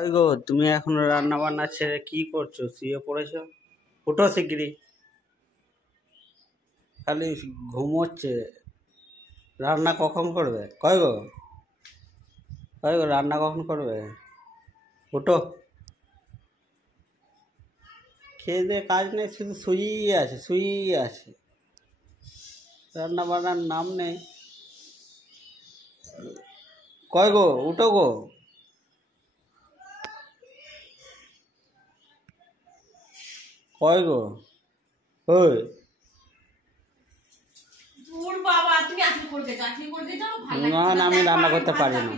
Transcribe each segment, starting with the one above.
ওই গো, তুমি এখনো রান্না বান্না ছেড়ে কি করছো? শুয়ে পড়েছো? উঠো শিগগিরি। খালি ঘুমোচ্ছে। রান্না কখন করবে? কয় গো রান্না কখন করবে? উঠো। খেয়ে দিয়ে কাজ নেই, শুধু শুয়েই আছে। রান্না বান্নার নাম নেই। কয় গো, উঠো গো। কয় গো, ওই না না, আমি রান্না করতে পারি না।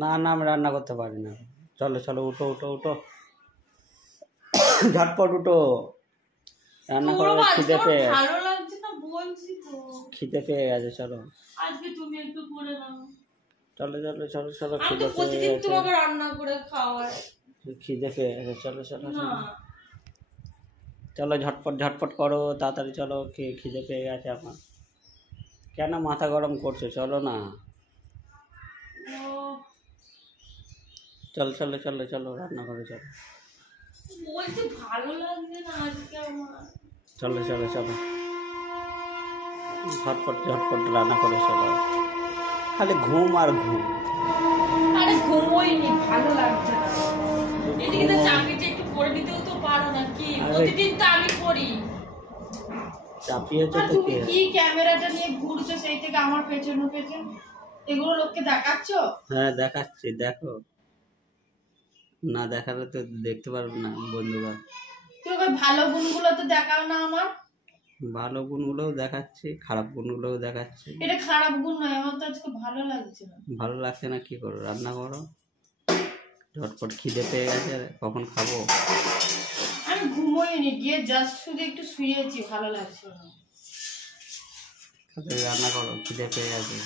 না না, আমি রান্না করতে পারি না। চলো চলো, উঠো উঠো উঠো, ঝটপট উঠো। রান্না করে খিদে পেয়ে গেছে। চলো আজকে তুমি একটু করে নাও। চলো চলো চলো চলো, খিদে পেয়ে গেছে। তোমাকে রান্না করে খাওয়াই। খিদে পেয়ে গেছে। চলো চলো চলো চলো, ঝটপট ঝটপট করো, তাড়াতাড়ি চলো। খিদে পেয়ে গেছে আমার। কেন মাথা গরম করছো? চলো না। চলো চলো চলো চলো, রান্না করে চলো। বলতে ভালো লাগছে না আজকে আমার। চলো চলো চলো, ঝটপট ঝটপট রান্না করে চলো। খালি ঘুম আর ঘুম। আরে ঘুমোইনি, ভালো লাগছে না। এদিকে তো চাপিটা একটু করে দিতেও তো পারো না কি? প্রতিদিন তো আমি করি। চাপিয়েছো তো তুমি কি ক্যামেরাটা নিয়ে ঘুরছো সেই থেকে আমার পেছন এগুলো লোককে দেখাচ্ছো? হ্যাঁ দেখাচ্ছি, দেখো। না দেখালে তো দেখতে পারবে না বন্ধুরা। তুমি ভালো গুণগুলো তো দেখাও না আমার। ভালো গুণগুলোও দেখাচ্ছি, খারাপ গুণগুলোও দেখাচ্ছি। এটা খারাপ গুণ নয়, আমার তো আজকে ভালো লাগছে না। ভালো লাগছে না? কি করো? রান্না করো। ঝটপট খিদে পেয়ে গেছে, কখন খাবো? আমি ঘুমোইনি, গিয়ে জাস্ট শুধু একটু শুয়েছি, ভালো লাগছে না। রান্না করো, খিদে পেয়ে গেছে।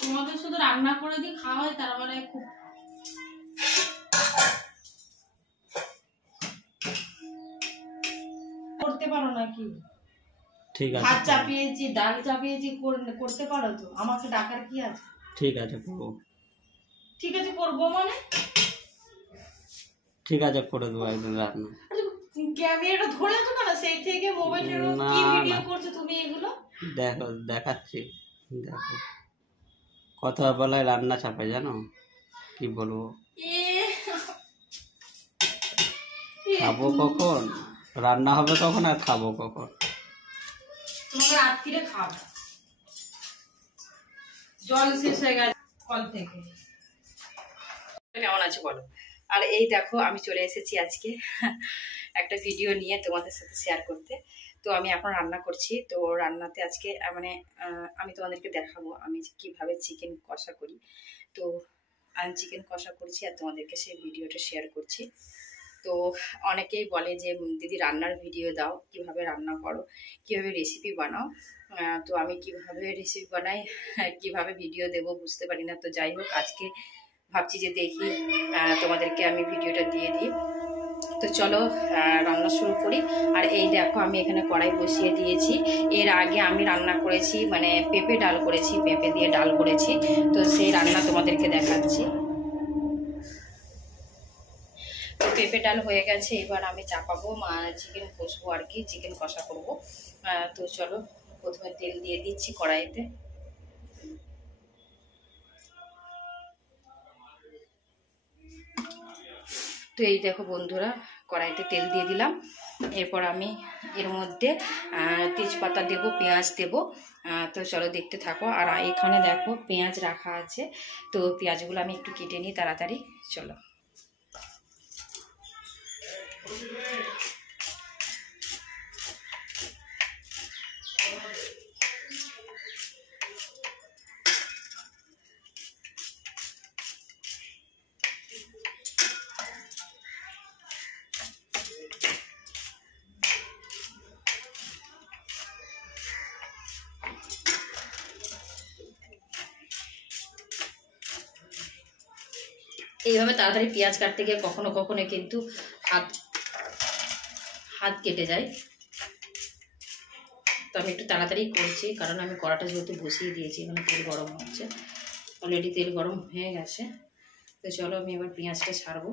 তোমাকে শুধু রান্না করে দিয়ে খাওয়াই, তার মানে খুব করতে পারো নাকি? ঠিক আছে, ভাত চাপিয়েছি, ডাল চাপিয়েছি, করতে পারো তো? আমাকে ডাকার কি আছে? ঠিক আছে করবো। ঠিক আছে করবো মানে? ঠিক আছে করে দেবো একদিন রান্না। ক্যামেরাটা ধরে আছো কেন? সেই থেকে মোবাইলের কি ভিডিও করছো তুমি এগুলো? দেখো দেখাচ্ছি, দেখো। কথা বলায় রান্না চাপে, জানো? কি বলবো? খাবো কখন, রান্না হবে কখন, আর খাবো কখন? তোমাকে রাত্রিরে খাবো। জল শেষ হয়ে গেছে কল থেকে। কেমন আছো বলো? আর এই দেখো, আমি চলে এসেছি আজকে একটা ভিডিও নিয়ে তোমাদের সাথে শেয়ার করতে। তো আমি এখন রান্না করছি। তো রান্নাতে আজকে মানে আমি তোমাদেরকে দেখাবো আমি কিভাবে চিকেন কষা করি। তো আমি চিকেন কষা করছি আর তোমাদেরকে সেই ভিডিওটা শেয়ার করছি। তো অনেকেই বলে যে দিদি রান্নার ভিডিও দাও, কিভাবে রান্না করো, কিভাবে রেসিপি বানাও। তো আমি কিভাবে রেসিপি বানাই, কিভাবে ভিডিও দেব বুঝতে পারি না। তো যাই হোক, আজকে ভাবছি যে দেখি তোমাদেরকে আমি ভিডিওটা দিয়ে দিই। তো চলো রান্না শুরু করি। আর এই দেখো, আমি এখানে কড়াই বসিয়ে দিয়েছি। এর আগে আমি রান্না করেছি, মানে পেঁপে ডাল করেছি, পেঁপে দিয়ে ডাল করেছি। তো সেই রান্না তোমাদেরকে দেখাচ্ছি। তো পেঁপে ডাল হয়ে গেছে, এবার আমি চাপাবো, চিকেন কষবো আর কি, চিকেন কষা করবো। তো চলো, প্রথমে তেল দিয়ে দিচ্ছি কড়াইতে। তো এই দেখো বন্ধুরা, কড়াইতে তেল দিয়ে দিলাম। এরপর আমি এর মধ্যে তেজপাতা দেবো, পেঁয়াজ দেবো। তো চলো দেখতে থাকো। আর এখানে দেখো পেঁয়াজ রাখা আছে, তো পেঁয়াজগুলো আমি একটু কেটে নিই তাড়াতাড়ি। চলো। এইভাবে তাড়াতাড়ি পেঁয়াজ কাটতে গিয়ে কখনো কখনো কিন্তু হাত কেটে যায়। তো আমি একটু তাড়াতাড়ি করছি, কারণ আমি কড়াটা যেহেতু বসিয়ে দিয়েছি, এখানে তেল গরম হচ্ছে, অলরেডি তেল গরম হয়ে গেছে। তো চলো আমি এবার পেঁয়াজটা ছাড়বো।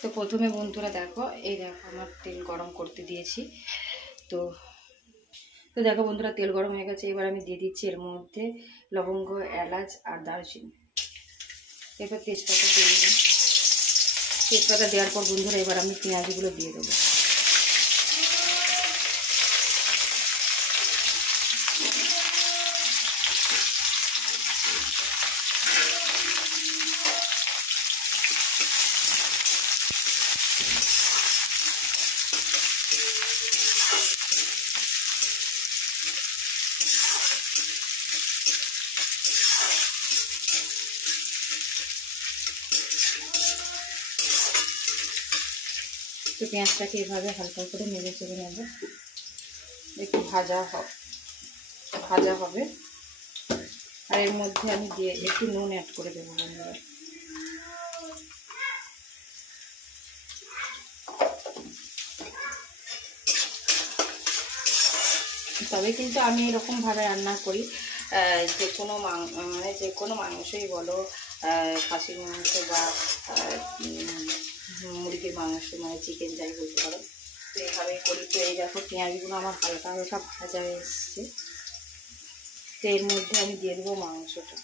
তো প্রথমে বন্ধুরা দেখো, এই দেখো আমার তেল গরম করতে দিয়েছি। তো তো দেখো বন্ধুরা, তেল গরম হয়ে গেছে। এবার আমি দিয়ে দিচ্ছি এর মধ্যে লবঙ্গ, এলাচ আর দারুচিনি। এরপর তেজপাতা দিয়ে দিলাম। তেজপাতা দেওয়ার পর বন্ধুরা এবার আমি পেঁয়াজগুলো দিয়ে দেবো। তো পেঁয়াজটাকে এভাবে হালকা করে নেড়ে চেড়ে নেব, একটু ভাজা হবে। আর এর মধ্যে আমি দিয়ে একটু নুন অ্যাড করে দেবো বন্ধুরা। তবে কিন্তু আমি এরকমভাবে রান্না করি, যে কোনো মাংসই বলো, খাসির মাংস বা মুরগির মাংস, মানে চিকেন যাই বলতে পারো, তো এইভাবেই করি। তো এই দেখো পেঁয়াজগুলো আমার হালকা হালকা ভাজা হয়ে এসছে। তো এর মধ্যে আমি দিয়ে দেবো মাংসটা।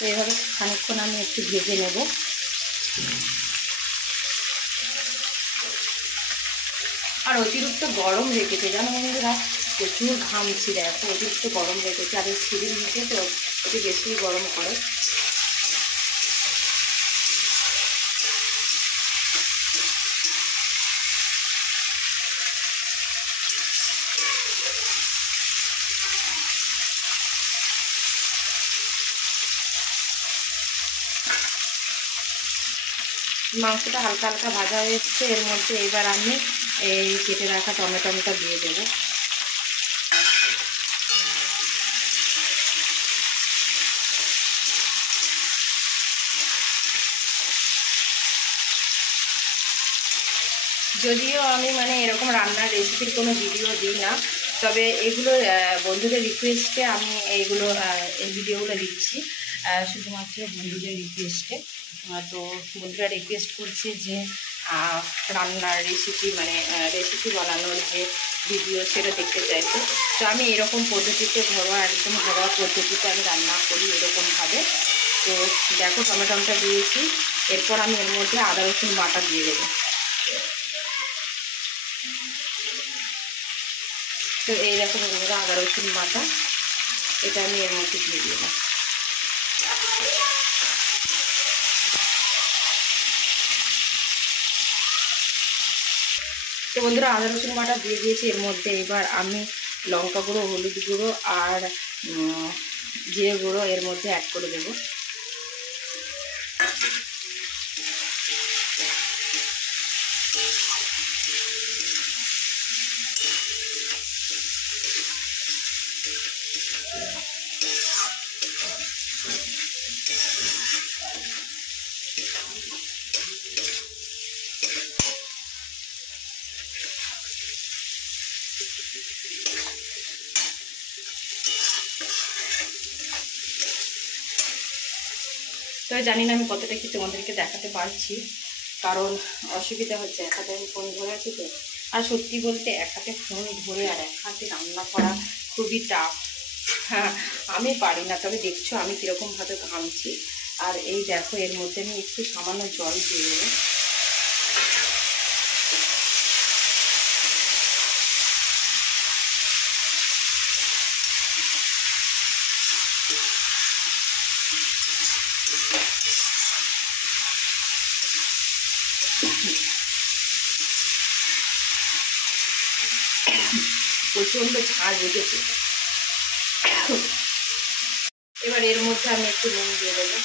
তো এইভাবে খানিকক্ষণ আমি একটু ভেজে নেব। আর অতিরিক্ত গরম রেখেছে জানো বন্ধুরা, প্রচুর ঘামছি দেখো, অতিরিক্ত গরম রেখেছে। আর এই সিঁড়ির নিচে তো একটু বেশি গরম করে। মাংসটা হালকা হালকা ভাজা হয়ে এসছে। এর মধ্যে এবার আমি এই কেটে রাখা টমেটোটা দিয়ে দেবো। যদিও আমি মানে এরকম রান্নার রেসিপির কোনো ভিডিও দিই না, তবে এগুলো বন্ধুদের রিকোয়েস্টে আমি এই ভিডিওগুলো দিচ্ছি, শুধুমাত্র বন্ধুদের রিকোয়েস্টে। তো বন্ধুরা রিকোয়েস্ট করছে যে রান্নার রেসিপি, মানে রেসিপি বানানোর যে ভিডিও, সেটা দেখতে চাইছে। তো আমি এরকম পদ্ধতিতে একদম ঘরোয়া পদ্ধতিতে আমি রান্না করি এরকমভাবে। তো দেখো টমেটোটা দিয়েছি। এরপর আমি এর মধ্যে আদা রসুন বাটা দিয়ে দেবো। তো এই দেখো বন্ধুরা, আদা রসুন বাটা এটা আমি এর মধ্যে দিয়ে দিলাম। তো বন্ধুরা আদা রসুন বাটা দিয়ে দিয়েছি। এর মধ্যে এবার আমি লঙ্কা গুঁড়ো, হলুদ গুঁড়ো আর জিরে গুঁড়ো এর মধ্যে অ্যাড করে দেবো। তো জানি না আমি কতটা কি তোমাদেরকে দেখাতে পারছি, কারণ অসুবিধা হচ্ছে, এক হাতে আমি ফোন ধরে আছি তো। আর সত্যি বলতে এক হাতে ফোন ধরে আর এক হাতে রান্না করা খুবই টাফ। হ্যাঁ, আমি পারি না। তবে দেখছো আমি কীরকমভাবে ঘামছি। আর এই দেখো এর মধ্যে আমি একটু সামান্য জল দিয়ে দেবো। প্রচণ্ড ঝাল লেগেছে। এবার এর মধ্যে আমি একটু নুন দিয়ে দেবো।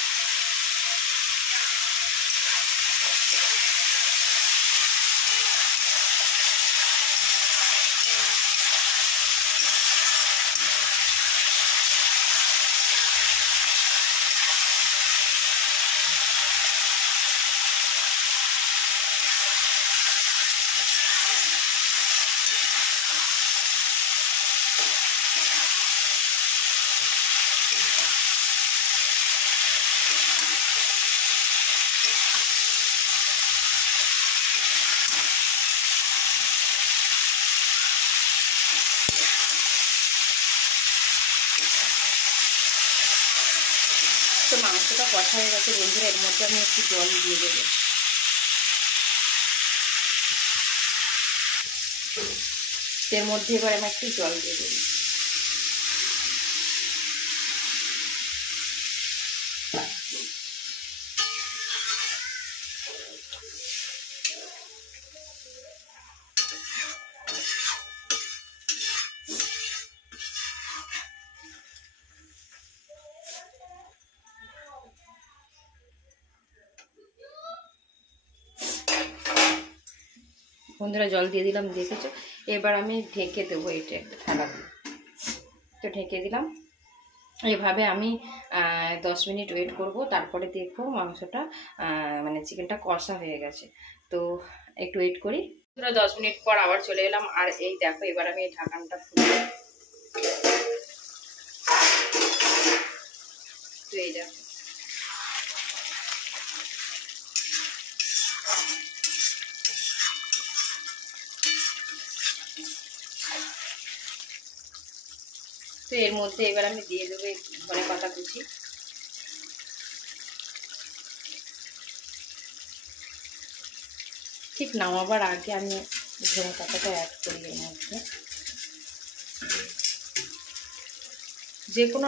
তো মাংসটা কষা হয়ে গেছে বন্ধুরা, এর মধ্যে আমি একটু জল দিয়ে দেবো। এর মধ্যে এবার আমি একটু জল দিয়ে দেবো। বন্ধুরা জল দিয়ে দিলাম, দেখেছো। এবার আমি ঢেকে দেবো এটা একটা থালা দিয়ে। তো ঢেকে দিলাম। এভাবে আমি 10 মিনিট ওয়েট করব, তারপরে দেখবো মাংসটা মানে চিকেনটা কষা হয়ে গেছে। তো একটু ওয়েট করি। 10 মিনিট পর আবার চলে এলাম, আর এই দেখো এবার আমি এই ঢাকনটা খুলবো। তো এই দেখো তো এর মধ্যে এবার আমি দিয়ে দেবো ধনেপাতা কুচি। ঠিক নামাবার আগে আমি ধনেপাতাটা অ্যাড করি এর মধ্যে। যে কোনো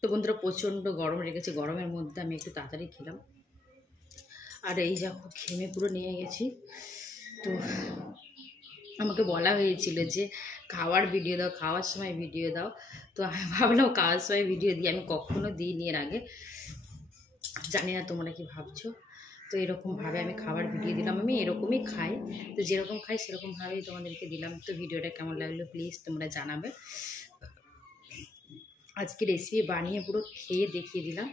তো বন্ধুরা প্রচণ্ড গরম লেগেছে, গরমের মধ্যে আমি একটু তাড়াতাড়ি খেলাম। আর এই দেখো ঘেমে পুরো নিয়ে গেছি। তো আমাকে বলা হয়েছিল যে খাওয়ার ভিডিও দাও, খাওয়ার সময় ভিডিও দাও। তো আমি ভাবলাম খাওয়ার সময় ভিডিও দিই, আমি কখনো দিইনি এর আগে, জানি না তোমরা কি ভাবছো। তো এরকমভাবে আমি খাবার ভিডিও দিলাম, আমি এরকমই খাই, তো যেরকম খাই সেরকমভাবেই তোমাদেরকে দিলাম। তো ভিডিওটা কেমন লাগলো প্লিজ তোমরা জানাবে। আজকে রেসিপি বানিয়ে পুরো খেয়ে দেখিয়ে দিলাম।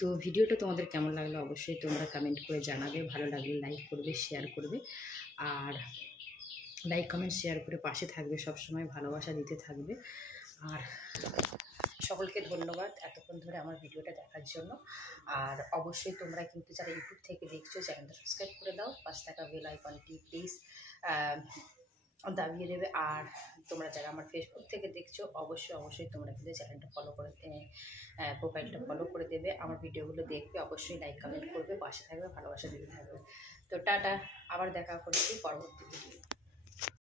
তো ভিডিওটা তোমাদের কেমন লাগলো অবশ্যই তোমরা কমেন্ট করে জানাবে, ভালো লাগলে লাইক করবে, শেয়ার করবে। আর লাইক কমেন্ট শেয়ার করে পাশে থাকবে, সবসময় ভালোবাসা দিতে থাকবে। আর সকলকে ধন্যবাদ এতক্ষণ ধরে আমার ভিডিওটা দেখার জন্য। আর অবশ্যই তোমরা কিন্তু যারা ইউটিউব থেকে দেখছো চ্যানেলটা সাবস্ক্রাইব করে দাও, পাশে থাকা বেল আইকনটি প্লিজ দাবিয়ে দেবে। আর তোমরা যারা আমার ফেসবুক থেকে দেখছো অবশ্যই তোমরা কিন্তু চ্যানেলটা ফলো করে, প্রোফাইলটা ফলো করে দেবে, আমার ভিডিওগুলো দেখবে, অবশ্যই লাইক কমেন্ট করবে, পাশে থাকবে, ভালোবাসা দিতে থাকবে। তো টাটা, আবার দেখা করছি পরবর্তী ভিডিও।